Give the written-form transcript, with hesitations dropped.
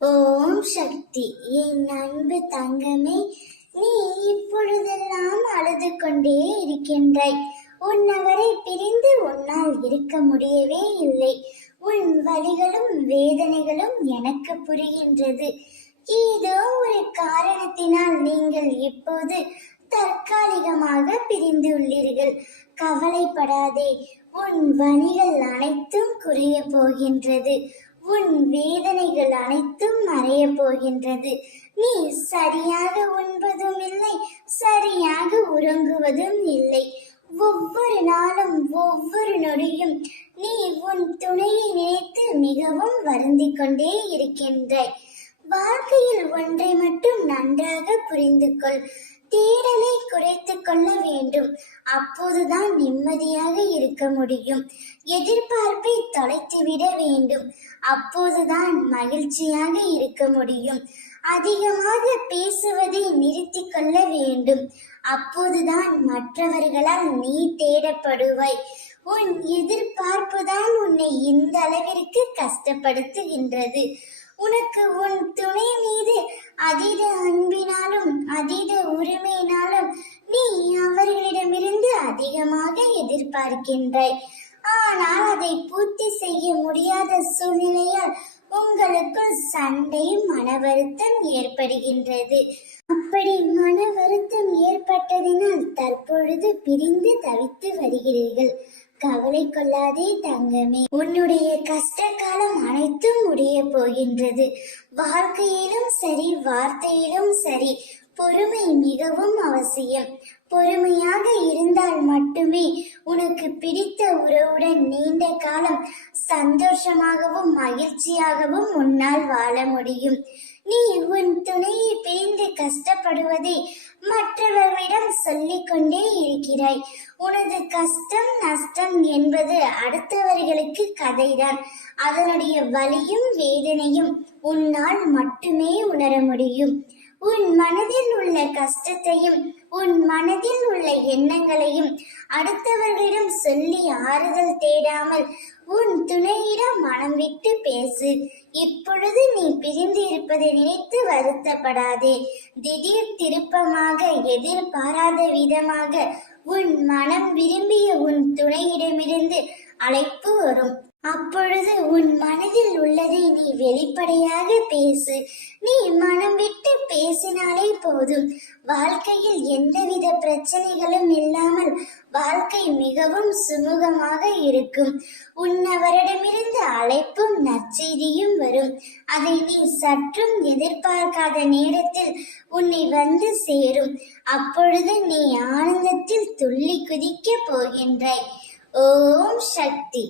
ஓம் சக்தி. என் அன்பு தங்கமே, நீ இப்பொழுதெல்லாம் அழுது கொண்டே இருக்கின்றாய். உன்னவரை பிரிந்து உன்னால் இருக்க முடியவே இல்லை. உன் வலிகளும் வேதனைகளும் எனக்கு புரிகின்றது. ஏதோ ஒரு காரணத்தினால் நீங்கள் இப்போது தற்காலிகமாக பிரிந்து உள்ளீர்கள். கவலைப்படாதே, உன் வலிகள் அனைத்தும் குறைய போகின்றது. உன் வேதனைகள் அனைத்தும் மறைய போகின்றது. நீ சரியாக உண்பதும் இல்லை, சரியாக உறங்குவதும் இல்லை. ஒவ்வொரு நாளும் ஒவ்வொரு நொடியும் நீ உன் துணையை நினைத்து மிகவும் வருந்திக் கொண்டே இருக்கின்றாய். வாழ்க்கையில் ஒன்றை மட்டும் நன்றாக புரிந்து கொள். தேடலை குறைத்துக் கொள்ள வேண்டும். அப்போதுதான் நிம்மதியாக இருக்க முடியும். எதிர்பார்ப்பை தொலைத்துவிட வேண்டும். அப்போதுதான் மகிழ்ச்சியாக இருக்க முடியும். அதிகமாக பேசுவதை நிறுத்திக் கொள்ள வேண்டும். அப்போதுதான் மற்றவர்களால் நீ தேடப்படுவாய். உன் எதிர்பார்ப்புதான் உன்னை இந்த அளவிற்கு கஷ்டப்படுத்துகின்றது. உனக்கு உன் துணை மீது அதீத அன்பினாலும் அதீத உரிமையினாலும் நீ அவர்களிடமிருந்து அதிகமாக எதிர்பார்க்கின்றாய். ஆனால் அதை பூர்த்தி செய்ய முடியாத சூழ்நிலையால் உங்களுக்குள் சண்டையும் மன வருத்தம் ஏற்படுகின்றது. அப்படி மன வருத்தம் ஏற்பட்டதினால் தற்பொழுது பிரிந்து தவித்து வருகிறீர்கள். கவலை கொள்ளாதே தங்கமே, உன்னுடைய கஷ்ட காலம் அனைத்தும் முடிய போகின்றது. வாழ்க்கையிலும் சரி, வார்த்தையிலும் சரி, பொறுமை மிகவும் அவசியம். பொறுமையாக இருந்தால் மட்டுமே உனக்கு பிடித்த உறவுடன் நீண்ட காலம் சந்தோஷமாகவும் மகிழ்ச்சியாகவும் உன்னால் வாழ முடியும். நீ உன் துணையை பிரிந்து கஷ்டப்படுவதை மற்றவர்களிடம் சொல்லிக் கொண்டே இருக்கிறாய். உனது கஷ்டம் நஷ்டம் என்பது அடுத்தவர்களுக்கு கதைதான். அதனுடைய வலியும் வேதனையும் உன்னால் மட்டுமே உணர முடியும். உன் மனதில் உள்ள கஷ்டத்தையும் உன் மனதில் உள்ள எண்ணங்களையும் அடுத்தவர்களிடம் சொல்லி ஆறுதல் தேடாமல் உன் துணையிடம் மனம் விட்டு பேசு. இப்பொழுது நீ பிரிந்து இருப்பதை நினைத்து வருத்தப்படாதே. திடீர் திருப்பமாக எதிர்பாராத விதமாக உன் மனம் விரும்பிய உன் துணையிடமிருந்து அழைப்பு வரும். அப்பொழுது உன் மனதில் உள்ளதை நீ வெளிப்படையாக பேசு. நீ மனம் விட்டு பேசினாலே போதும். வாழ்க்கையில் எந்தவித பிரச்சனைகளும் இல்லாமல் வாழ்க்கை மிகவும் சுமூகமாக இருக்கும். உன்னவரிடமிருந்து அழைப்பும் நற்செய்தியும் வரும். அதை நீ சற்றும் எதிர்பார்க்காத நேரத்தில் உன்னை வந்து சேரும். அப்பொழுது நீ ஆனந்தத்தில் துள்ளி குதிக்க போகின்றாய். ஓம் சக்தி.